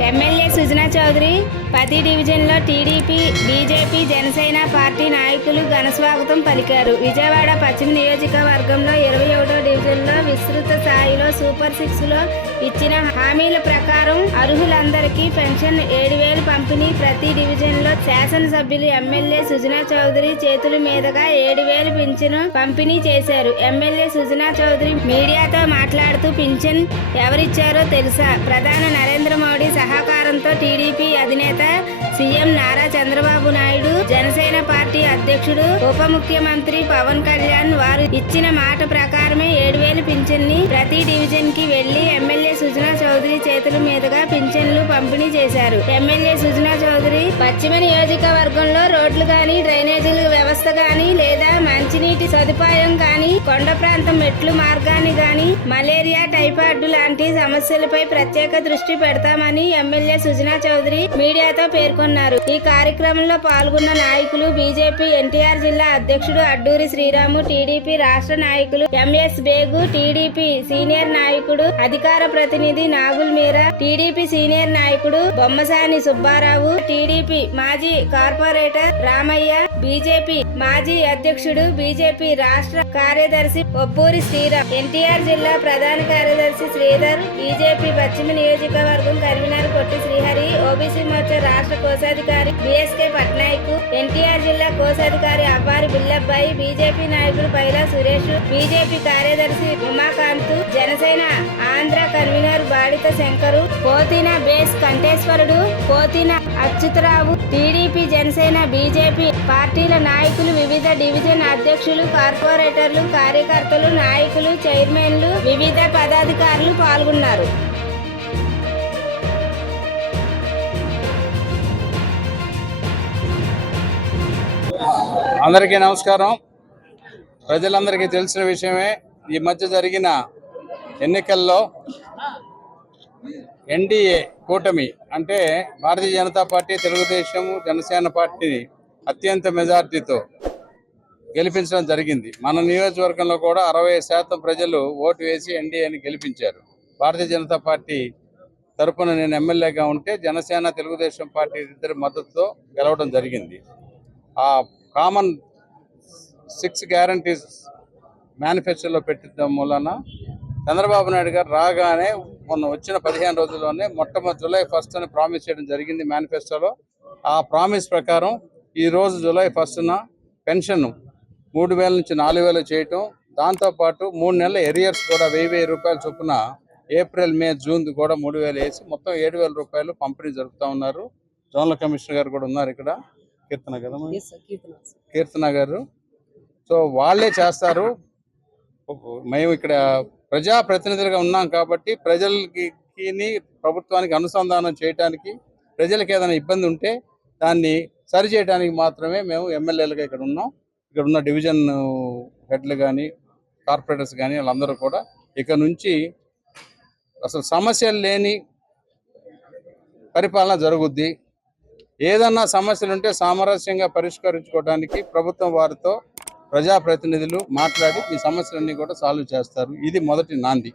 MLA Sujana Chowdary పతి డివిజన్లో TDP BJP Janasena party నాయకులు ఘనస్వాగతం పలికారు. విజయవాడ పశ్చిమ నియోజకవర్గంలో ఇరవై ఒకటో డివిజన్లో విస్తృత స్థాయిలో సూపర్ సిక్స్లో ఇచ్చిన హామీల ప్రకారం అర్హులందరికీ పెన్షన్ ఏడు వేలు పంపిణీ ప్రతి డివిజన్లో శాసనసభ్యులు ఎమ్మెల్యే సుజనా చౌదరి చేతుల మీదుగా ఏడు వేలు పింఛను పంపిణీ చేశారు. ఎమ్మెల్యే సుజనా చౌదరి మీడియాతో మాట్లాడుతూ పింఛన్ ఎవరిచ్చారో తెలుసా? ప్రధాని నరేంద్ర మోడీ సహకారంతో టీడీపీ అధినేత సీఎం నారా చంద్రబాబు నాయుడు జనసేన పార్టీ అధ్యక్షుడు ఉప ముఖ్యమంత్రి పవన్ కళ్యాణ్ వారు ఇచ్చిన మాట ప్రకారమే ఏడు వేలు పింఛన్ని ప్రతి డివిజన్కి వెళ్ళి ఎమ్మెల్యే సుజనా చౌదరి చేతుల మీదుగా పింఛన్లు పంపిణీ చేశారు. ఎమ్మెల్యే సుజనా చౌదరి పశ్చిమ నియోజకవర్గంలో రోడ్లు గాని డ్రైనేజీలు నీటి సదుపాయం కానీ కొండ ప్రాంతం మెట్లు మార్గాన్ని కానీ మలేరియా టైఫాయిడ్ లాంటి సమస్యలపై ప్రత్యేక దృష్టి పెడతామని ఎమ్మెల్యే సుజనా చౌదరి మీడియాతో పేర్కొన్నారు. ఈ కార్యక్రమంలో పాల్గొన్న నాయకులు బీజేపీ ఎన్టీఆర్ జిల్లా అధ్యక్షుడు అడ్డూరి శ్రీరాము టీడీపీ రాష్ట్ర నాయకులు ఎంఎస్ బేగు టీడీపీ సీనియర్ నాయకుడు అధికార ప్రతినిధి నాగుల్ మీరా టీడీపీ సీనియర్ నాయకుడు బొమ్మసాని సుబ్బారావు టీడీపీ మాజీ కార్పొరేటర్ రామయ్య బీజేపీ మాజీ అధ్యక్షుడు బీజేపీ రాష్ట్ర కార్యదర్శి ఒప్పూరి శ్రీరామ్. ఎన్టీఆర్ జిల్లా ప్రధాన కార్యదర్శి శ్రీధర్ బీజేపీ పశ్చిమ నియోజకవర్గం కన్వీనర్ కొట్టి శ్రీహరి ఓబీసీ మోర్చా రాష్ట్ర కోశాధికారి బిఎస్కే పట్నాయక్ ఎన్టీఆర్ జిల్లా కోశాధికారి అబ్బారి బిల్లబ్బాయి బీజేపీ నాయకుడు పైలా సురేష్ బీజేపీ కార్యదర్శి ఉమాకాంత్ జనసేన ఆంధ్ర కన్వీనర్ బాడిత శంకరు పోతిన బేస్ కంఠేశ్వరుడు పోతిన అచ్యుతరావు టీడీపీ జనసేన బీజేపీ పార్టీల నాయకులు వివిధ డివిజన్ అధ్యక్షులు కార్పొరేటర్లు కార్యకర్తలు నాయకులు చైర్మన్లు వివిధ పదాధికారులు పాల్గొన్నారు. అందరికీ నమస్కారం. ప్రజలందరికీ తెలిసిన విషయమే ఈ మధ్య జరిగిన ఎన్నికల్లో ఎన్డీఏ కూటమి అంటే భారతీయ జనతా పార్టీ తెలుగుదేశం జనసేన పార్టీ అత్యంత మెజార్టీతో గెలిపించడం జరిగింది. మన నియోజకవర్గంలో కూడా అరవై శాతం ప్రజలు ఓటు వేసి ఎన్డీఏని గెలిపించారు. భారతీయ జనతా పార్టీ తరపున నేను ఎమ్మెల్యేగా ఉంటే జనసేన తెలుగుదేశం పార్టీ ఇద్దరి మద్దతుతో గెలవడం జరిగింది. ఆ కామన్ సిక్స్ గ్యారంటీస్ మేనిఫెస్టోలో పెట్టడం మూలన చంద్రబాబు నాయుడు గారు రాగానే మొన్న వచ్చిన పదిహేను రోజుల్లోనే మొట్టమొదటి జూలై ఫస్ట్ అని ప్రామిస్ చేయడం జరిగింది మేనిఫెస్టోలో. ఆ ప్రామిస్ ప్రకారం ఈ రోజు జూలై ఫస్ట్న పెన్షన్ మూడు వేల నుంచి నాలుగు వేలు చేయటం. దాంతోపాటు మూడు నెలల ఎరియర్స్ కూడా వెయ్యి వెయ్యి రూపాయల చొప్పున ఏప్రిల్ మే జూన్ కూడా మూడు వేలు వేసి మొత్తం ఏడు వేల రూపాయలు పంపిణీ జరుపుతూ ఉన్నారు. జోనల్ కమిషనర్ గారు కూడా ఉన్నారు ఇక్కడ. కీర్తన కదా? కీర్తన గారు. సో వాళ్ళే చేస్తారు. మేము ఇక్కడ ప్రజా ప్రతినిధులుగా ఉన్నాం కాబట్టి ప్రజలకి ప్రభుత్వానికి అనుసంధానం చేయడానికి ప్రజలకు ఏదైనా ఇబ్బంది ఉంటే దాన్ని సరి చేయడానికి మాత్రమే మేము ఎమ్మెల్యేలుగా ఇక్కడ ఉన్నాం. ఇక్కడ ఉన్న డివిజన్ హెడ్లు కానీ కార్పొరేటర్స్ కానీ వాళ్ళందరూ కూడా ఇక్కడ నుంచి అసలు సమస్యలు లేని పరిపాలన జరుగుద్ది. ఏదన్నా సమస్యలు ఉంటే సామరస్యంగా పరిష్కరించుకోవడానికి ప్రభుత్వం వారితో ప్రజాప్రతినిధులు మాట్లాడి ఈ సమస్యలన్నీ కూడా సాల్వ్ చేస్తారు. ఇది మొదటి నాంది.